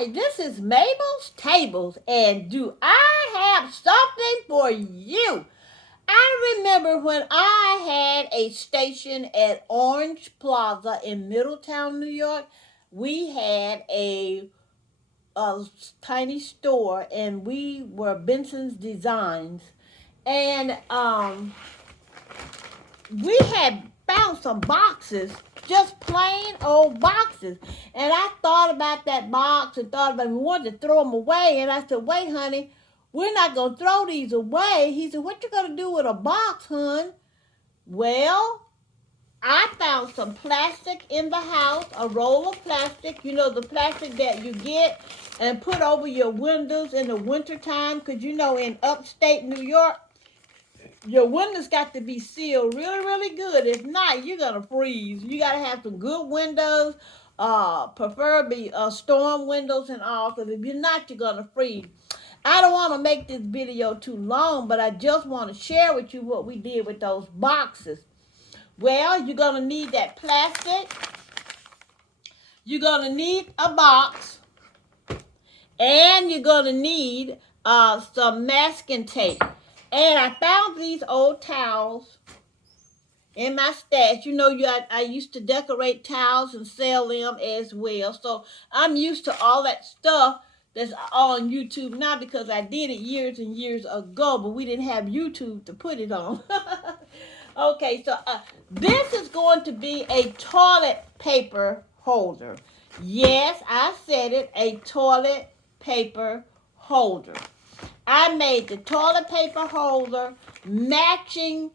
Hi, this is Mabel's Tables, and do I have something for you? I remember when I had a station at Orange Plaza in Middletown, New York. We had a tiny store, and we were Benson's Designs, and we had found some boxes, just plain old boxes. And I thought about that box and thought about we wanted to throw them away. And I said, wait, honey, we're not going to throw these away. He said, what you going to do with a box, hon? Well, I found some plastic in the house, a roll of plastic, the plastic that you get and put over your windows in the wintertime, because in upstate New York, your windows got to be sealed really, really good. If not, you're going to freeze. You got to have some good windows, preferably storm windows and all, because if you're not, you're going to freeze. I don't want to make this video too long, but I just want to share with you what we did with those boxes. Well, you're going to need that plastic. You're going to need a box. And you're going to need some masking tape. And I found these old towels in my stash. I used to decorate towels and sell them as well. So I'm used to all that stuff that's on YouTube now because I did it years and years ago, but we didn't have YouTube to put it on. Okay, so this is going to be a toilet paper holder. Yes, I said it, a toilet paper holder. I made the toilet paper holder matching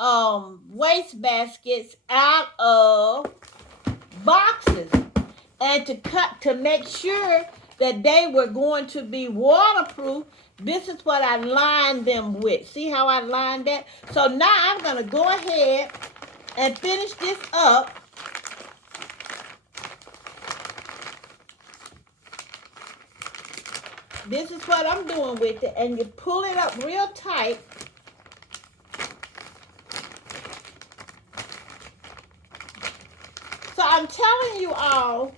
waste baskets out of boxes, and to make sure that they were going to be waterproof. This is what I lined them with. See how I lined that? So now I'm going to go ahead and finish this up. This is what I'm doing with it, and you pull it up real tight. So I'm telling you all,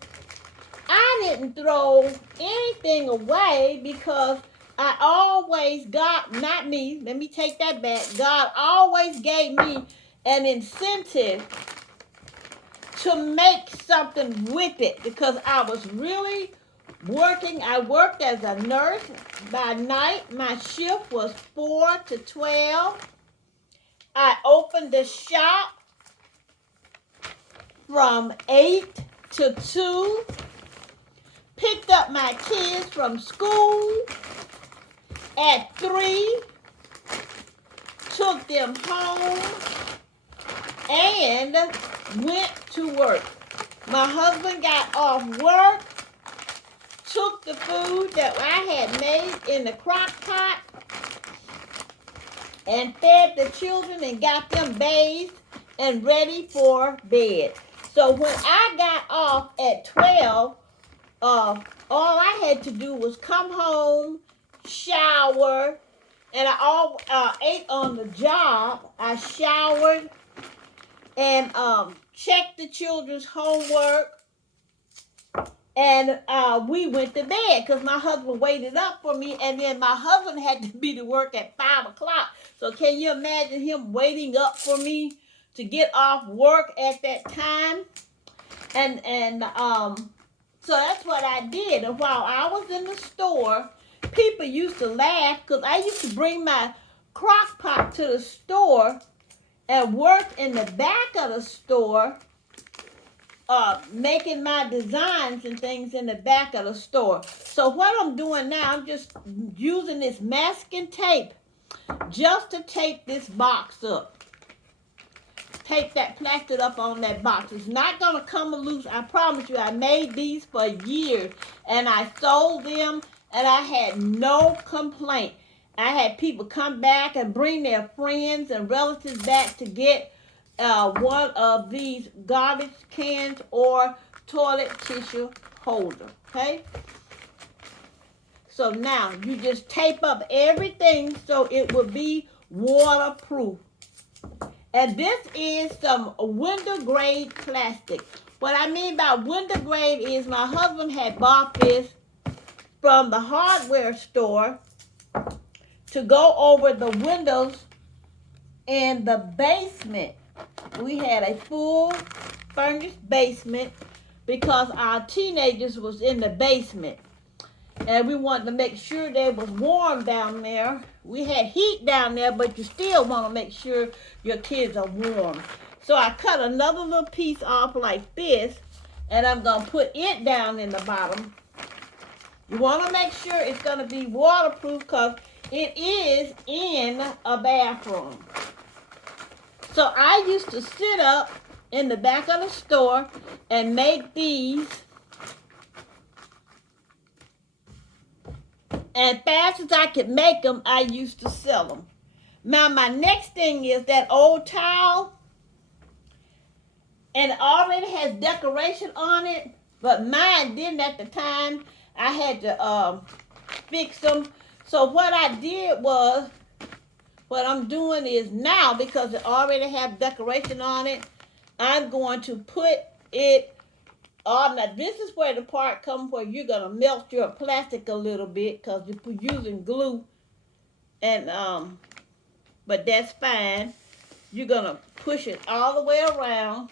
I didn't throw anything away because I always got, not me, let me take that back. God always gave me an incentive to make something with it because I was really working. I worked as a nurse by night. My shift was 4 to 12. I opened the shop from 8 to 2. Picked up my kids from school at 3. Took them home and went to work. My husband got off work, took the food that I had made in the crock pot and fed the children and got them bathed and ready for bed. So when I got off at 12, all I had to do was come home, shower, and I ate on the job. I showered and checked the children's homework. And we went to bed because my husband waited up for me. And then my husband had to be to work at 5 o'clock. So can you imagine him waiting up for me to get off work at that time? And so that's what I did. And while I was in the store, people used to laugh because I used to bring my crock pot to the store and work in the back of the store, making my designs and things in the back of the store. So what I'm doing now, I'm just using this masking tape just to tape this box up. Tape that plastic up on that box. It's not going to come loose. I promise you, I made these for years and I sold them and I had no complaint. I had people come back and bring their friends and relatives back to get one of these garbage cans or toilet tissue holder. Okay? So now you just tape up everything so it will be waterproof. And this is some window grade plastic. What I mean by window grade is my husband had bought this from the hardware store to go over the windows in the basement. We had a full furnished basement because our teenagers was in the basement. And we wanted to make sure they was warm down there. We had heat down there, but you still want to make sure your kids are warm. So I cut another little piece off like this, and I'm going to put it down in the bottom. You want to make sure it's going to be waterproof because it is in a bathroom. So I used to sit up in the back of the store and make these. And fast as I could make them, I used to sell them. Now, my next thing is that old towel. And it already has decoration on it. But mine didn't at the time. I had to fix them. So what I did was, what I'm doing is now, because it already has decoration on it, I'm going to put it on. Now, this is where the part comes where you're going to melt your plastic a little bit because you're using glue. And, but that's fine. You're going to push it all the way around.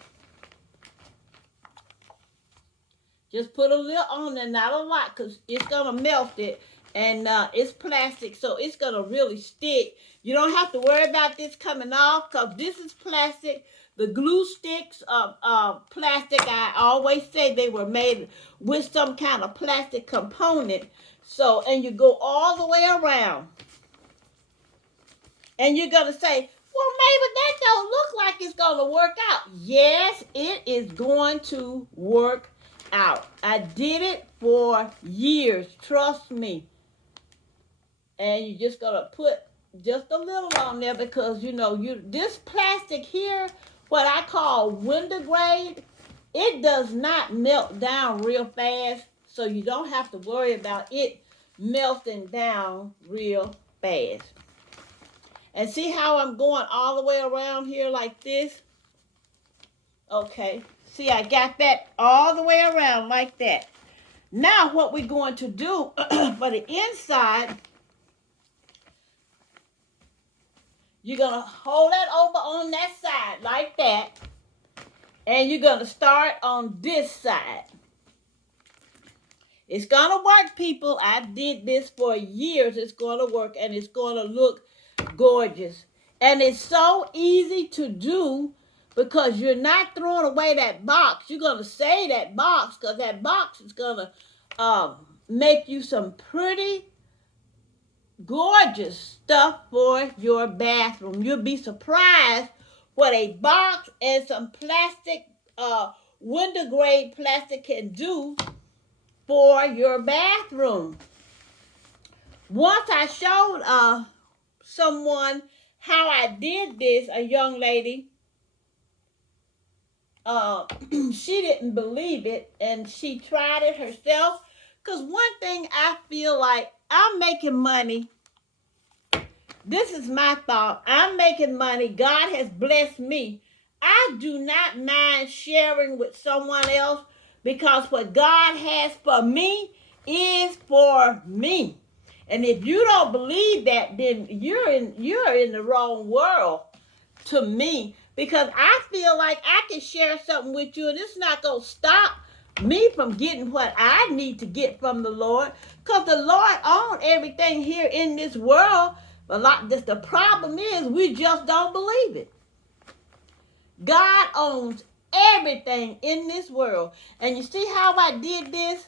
Just put a little on there, not a lot, because it's going to melt it. And it's plastic, so it's going to really stick. You don't have to worry about this coming off because this is plastic. The glue sticks are plastic. I always say they were made with some kind of plastic component. So, and you go all the way around. And you're going to say, well, maybe that don't look like it's going to work out. Yes, it is going to work out. I did it for years. Trust me. And you're just going to put just a little on there because, you know, this plastic here, what I call window grade, it does not melt down real fast. So you don't have to worry about it melting down real fast. And see how I'm going all the way around here like this? Okay. See, I got that all the way around like that. Now what we're going to do for the inside, you're going to hold that over on that side like that. And you're going to start on this side. It's going to work, people. I did this for years. It's going to work and it's going to look gorgeous. And it's so easy to do because you're not throwing away that box. You're going to save that box because that box is going to make you some pretty gorgeous stuff for your bathroom. You'll be surprised what a box and some plastic, window grade plastic can do for your bathroom. Once I showed someone how I did this, a young lady, she didn't believe it and she tried it herself. Because one thing I feel like, I'm making money. This is my thought. I'm making money. God has blessed me. I do not mind sharing with someone else because what God has for me is for me. And if you don't believe that, then you're in the wrong world to me. Because I feel like I can share something with you and it's not going to stop me from getting what I need to get from the Lord. Because the Lord owns everything here in this world. The problem is we just don't believe it. God owns everything in this world. And you see how I did this?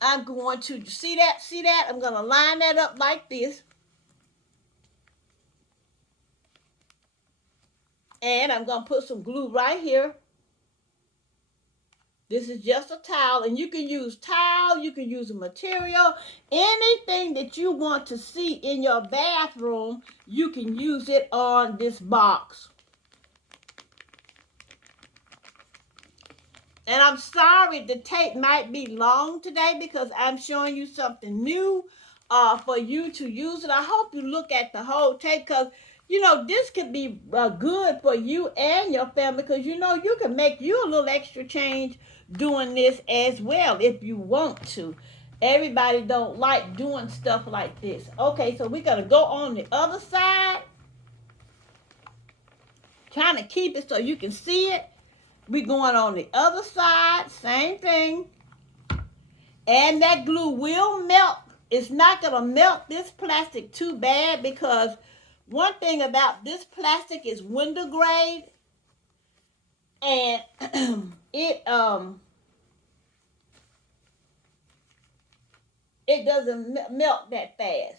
I'm going to, see that? I'm going to line that up like this. And I'm going to put some glue right here. This is just a towel. And you can use towel. You can use a material. Anything that you want to see in your bathroom, you can use it on this box. And I'm sorry the tape might be long today because I'm showing you something new for you to use it. I hope you look at the whole tape because, you know, this could be good for you and your family because, you know, you can make you a little extra change doing this as well if you want to. Everybody don't like doing stuff like this. Okay, so we're going to go on the other side. Trying to keep it so you can see it. We're going on the other side. Same thing. And that glue will melt. It's not going to melt this plastic too bad because one thing about this plastic is window grade. And it doesn't melt that fast.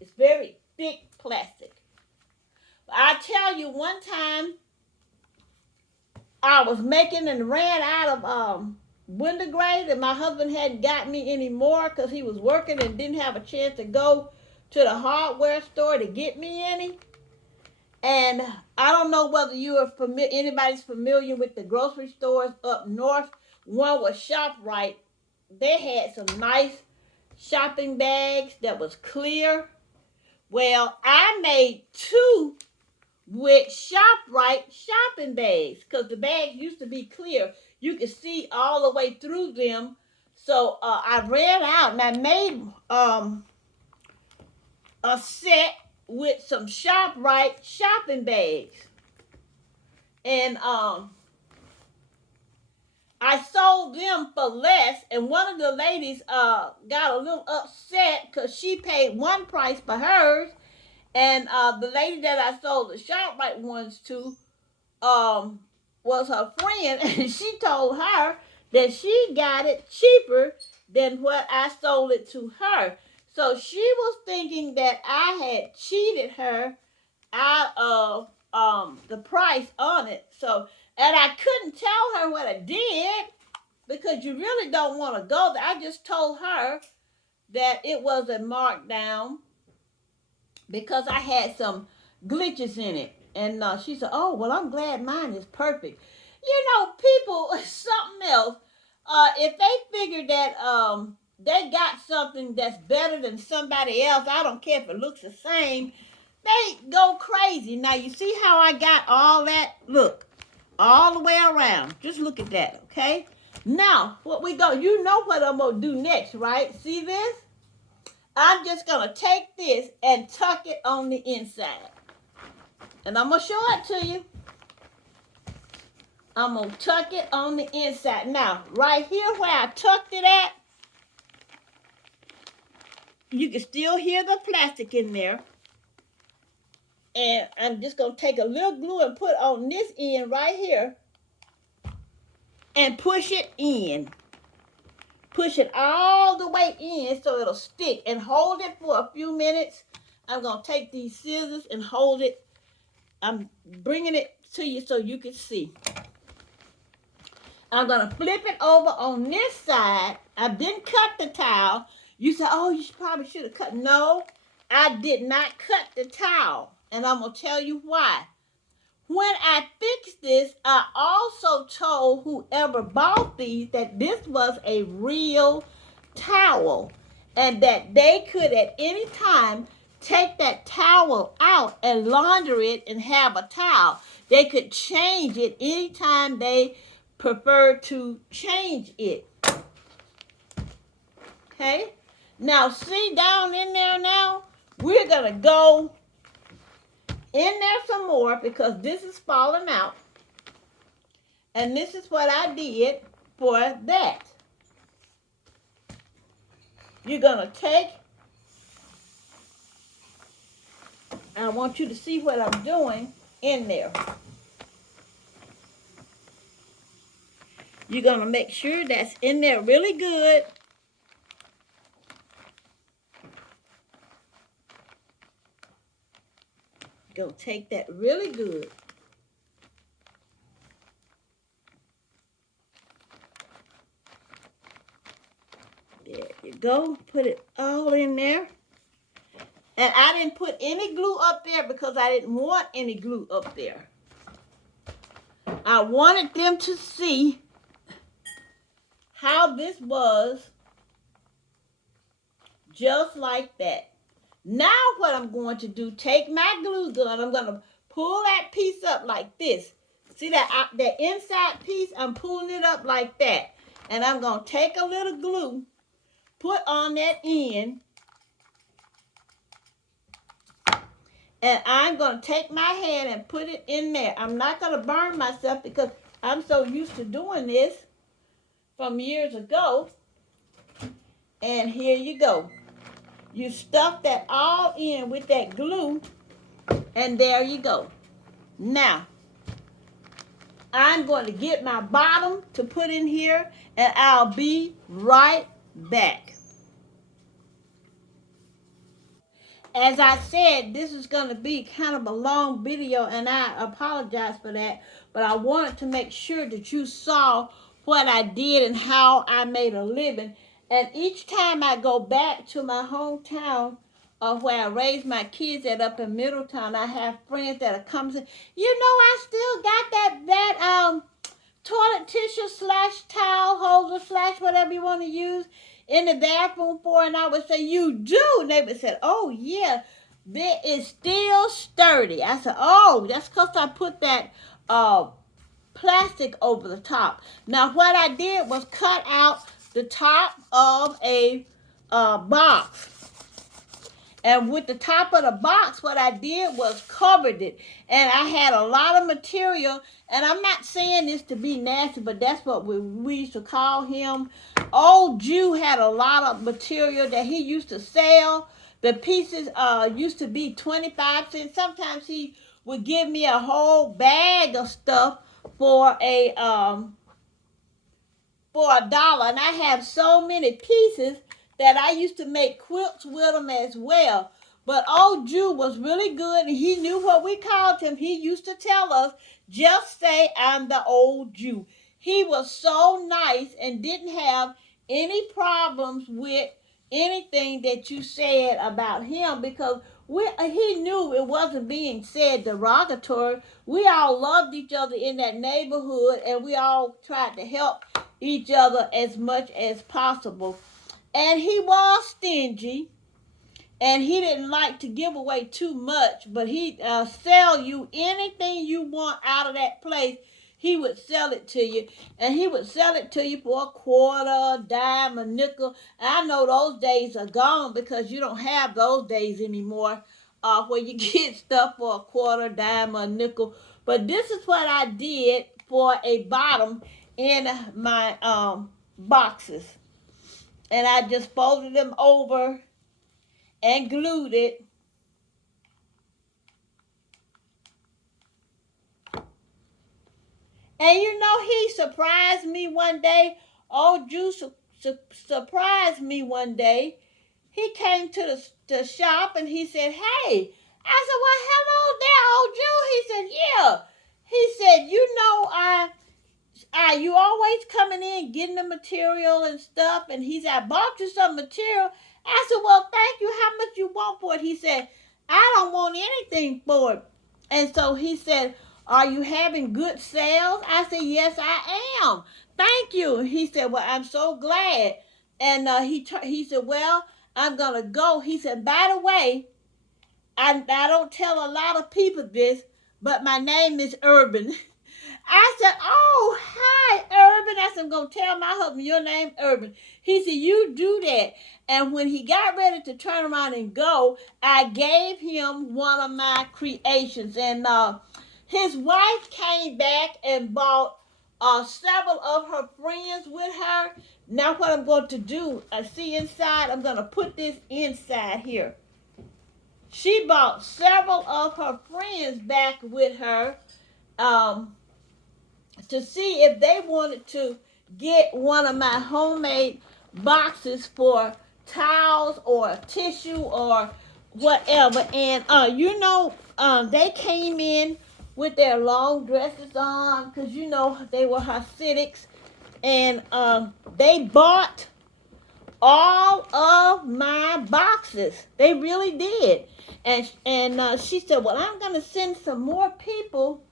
It's very thick plastic. I tell you, one time I was making and ran out of window grade, and my husband hadn't got me any more because he was working and didn't have a chance to go to the hardware store to get me any. And I don't know whether you are anybody's familiar with the grocery stores up north. One was ShopRite. They had some nice shopping bags that was clear. Well, I made 2 with ShopRite shopping bags because the bags used to be clear. You could see all the way through them. So I ran out and I made a set with some ShopRite shopping bags. And I sold them for less, and one of the ladies got a little upset because she paid one price for hers, and the lady that I sold the ShopRite ones to was her friend, and she told her that she got it cheaper than what I sold it to her. So she was thinking that I had cheated her out of the price on it. So, and I couldn't tell her what I did because you really don't want to go there. I just told her that it was a markdown because I had some glitches in it. And she said, oh, well, I'm glad mine is perfect. You know, people, something else, if they figure that they got something that's better than somebody else, I don't care if it looks the same, they go crazy. Now, you see how I got all that? Look, all the way around. Just look at that, okay? Now, what we go, you know what I'm going to do next, right? See this? I'm just going to take this and tuck it on the inside. And I'm going to show it to you. I'm going to tuck it on the inside. Now, right here where I tucked it at, you can still hear the plastic in there. And I'm just going to take a little glue and put on this end right here and push it in. Push it all the way in so it'll stick, and hold it for a few minutes. I'm going to take these scissors and hold it. I'm bringing it to you so you can see. I'm going to flip it over on this side. I didn't cut the towel. You said, oh, you probably should have cut. No, I did not cut the towel. And I'm going to tell you why. When I fixed this, I also told whoever bought these that this was a real towel and that they could at any time take that towel out and launder it and have a towel. They could change it anytime they prefer to change it. Okay? Now, see down in there now? We're going to go in there some more because this is falling out. And this is what I did for that. You're going to take, I want you to see what I'm doing in there. You're going to make sure that's in there really good. Go take that really good. There you go. Put it all in there. And I didn't put any glue up there because I didn't want any glue up there. I wanted them to see how this was just like that. Now what I'm going to do, take my glue gun, I'm going to pull that piece up like this. See that inside piece? I'm pulling it up like that. And I'm going to take a little glue, put on that end, and I'm going to take my hand and put it in there. I'm not going to burn myself because I'm so used to doing this from years ago. And here you go. You stuff that all in with that glue, and there you go. Now, I'm going to get my bottom to put in here, and I'll be right back. As I said, this is going to be kind of a long video, and I apologize for that, but I wanted to make sure that you saw what I did and how I made a living. And each time I go back to my hometown of where I raised my kids at up in Middletown, I have friends that are coming and say, you know, I still got that toilet tissue / towel holder / whatever you want to use in the bathroom for. And I would say, you do? And they would say, oh yeah, it is still sturdy. I said, oh, that's because I put that plastic over the top. Now what I did was cut out the top of a box. And with the top of the box, what I did was covered it. And I had a lot of material. And I'm not saying this to be nasty, but that's what we used to call him. Old Jew had a lot of material that he used to sell. The pieces used to be 25 cents. Sometimes he would give me a whole bag of stuff for $1. And I have so many pieces that I used to make quilts with them as well. But old Jew was really good, and he knew what we called him. He used to tell us, just say I'm the old Jew. He was so nice and didn't have any problems with anything that you said about him, because he knew it wasn't being said derogatory. We all loved each other in that neighborhood, and we all tried to help each other as much as possible. And he was stingy, and he didn't like to give away too much, but he'd sell you anything you want out of that place. He would sell it to you, and he would sell it to you for a quarter, a dime, a nickel. I know those days are gone because you don't have those days anymore where you get stuff for a quarter, dime, or a nickel. But this is what I did for a bottom in my boxes. And I just folded them over and glued it. And you know, he surprised me one day. Old Jew surprised me one day. He came to the shop and he said, hey. I said, well, hello there, old Jew. He said, yeah. He said, you know, you always coming in getting the material and stuff. And he said, I bought you some material. I said, well, thank you. How much you want for it? He said, I don't want anything for it. And so he said, are you having good sales? I said, yes, I am. Thank you. He said, well, I'm so glad. And he said, well, I'm going to go. He said, by the way, I don't tell a lot of people this, but my name is Urban. I said, oh, hi, Urban. I said, I'm going to tell my husband your name, Urban. He said, you do that. And when he got ready to turn around and go, I gave him one of my creations. And his wife came back and bought several of her friends with her. Now what I'm going to do, see inside, I'm going to put this inside here. She bought several of her friends back with her to see if they wanted to get one of my homemade boxes for towels or tissue or whatever. And you know, they came in with their long dresses on because you know they were Hasidics, and they bought all of my boxes. They really did. And she said, well, I'm going to send some more people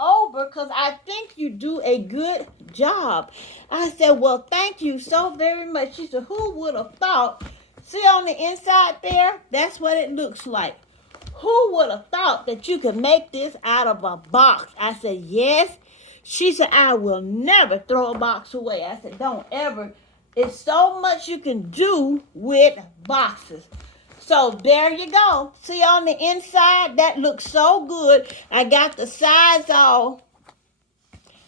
over because I think you do a good job. I said, well, thank you so very much. She said, who would have thought? See on the inside there? That's what it looks like. who would have thought that you could make this out of a box? I said, yes. She said, I will never throw a box away. I said, don't ever. It's so much you can do with boxes. So there you go. See on the inside, that looks so good. I got the sides all.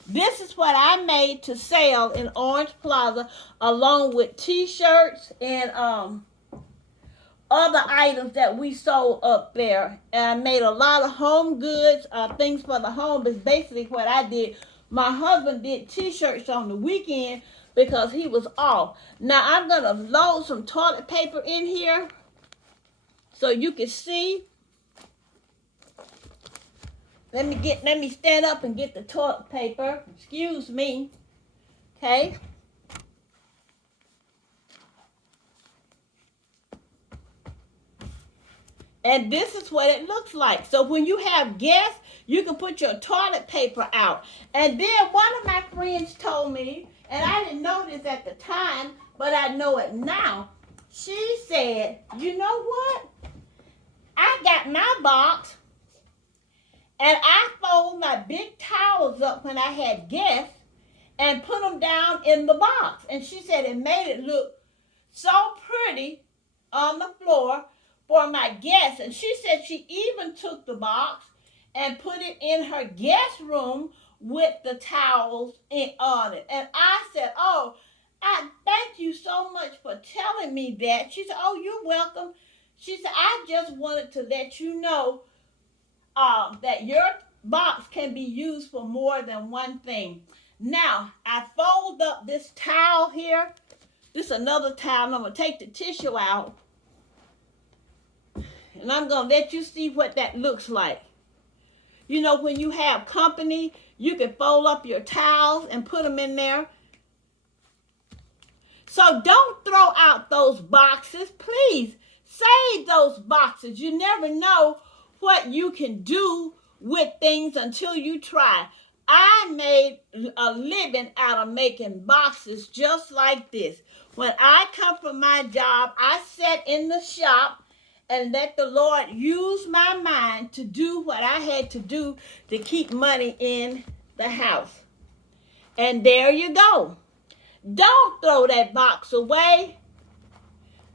This is what I made to sell in Orange Plaza, along with t-shirts and other items that we sold up there. And I made a lot of home goods, things for the home is basically what I did. My husband did t-shirts on the weekend because he was off. Now I'm going to load some toilet paper in here so you can see. Let me stand up and get the toilet paper. Excuse me. Okay. And this is what it looks like. So when you have guests, you can put your toilet paper out. And then one of my friends told me, and I didn't know this at the time, but I know it now. She said, you know what? I got my box, and I fold my big towels up when I had guests and put them down in the box. And she said it made it look so pretty on the floor for my guests. And she said she even took the box and put it in her guest room with the towels on it. And I said, oh, I thank you so much for telling me that. She said, oh, you're welcome. She said, I just wanted to let you know that your box can be used for more than one thing. Now, I fold up this towel here. This is another towel, and I'm going to take the tissue out. And I'm going to let you see what that looks like. You know, when you have company, you can fold up your towels and put them in there. So don't throw out those boxes. Please save those boxes. You never know what you can do with things until you try. I made a living out of making boxes just like this. When I come from my job, I sat in the shop and let the Lord use my mind to do what I had to do to keep money in the house. And there you go. Don't throw that box away.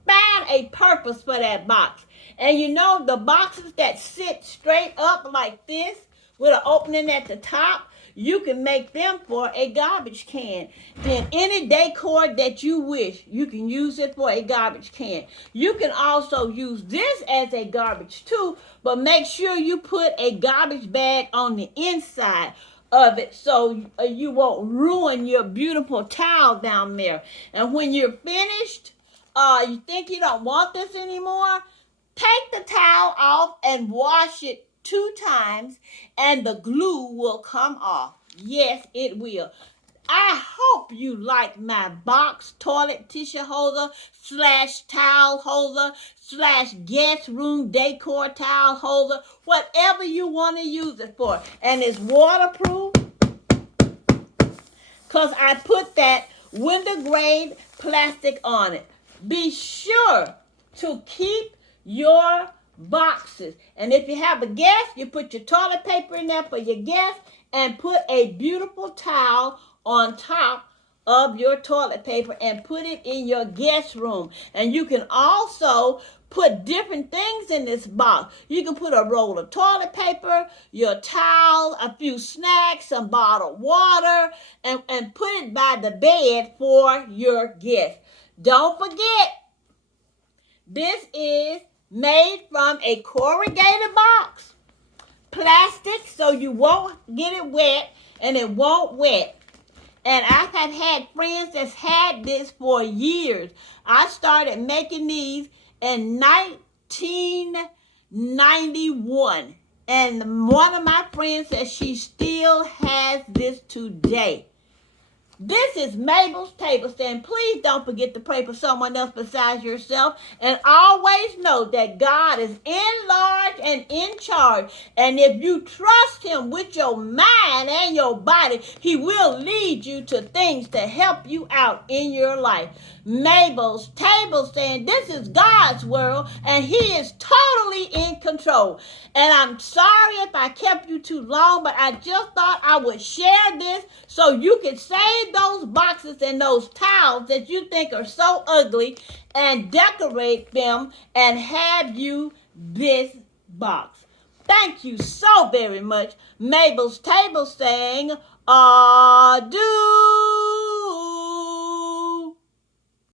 Find a purpose for that box. And you know, the boxes that sit straight up like this with an opening at the top, you can make them for a garbage can. Then any decor that you wish, you can use it for a garbage can. You can also use this as a garbage too, but make sure you put a garbage bag on the inside of it so you won't ruin your beautiful towel down there. And when you're finished, you think you don't want this anymore, take the towel off and wash it 2 times and the glue will come off. Yes, it will. I hope you like my box toilet tissue holder / towel holder / guest room decor towel holder, whatever you want to use it for. And it's waterproof because I put that window grade plastic on it. Be sure to keep your boxes. And if you have a guest, you put your toilet paper in there for your guest and put a beautiful towel on top of your toilet paper and put it in your guest room. And you can also put different things in this box. You can put a roll of toilet paper, your towel, a few snacks, some bottled water, and put it by the bed for your guest. Don't forget, this is made from a corrugated box, plastic, so you won't get it wet and it won't wet. And I have had friends that's had this for years. I started making these in 1991. And one of my friends says she still has this today. This is Mabel's table stand. Please don't forget to pray for someone else besides yourself. And always know that God is in large and in charge. And if you trust him with your mind and your body, he will lead you to things to help you out in your life. Mabel's table stand. This is God's world, and he is totally in control. And I'm sorry if I kept you too long, but I just thought I would share this so you can save those boxes and those towels that you think are so ugly and decorate them and have you this box. Thank you so very much. Mabel's table saying, adieu.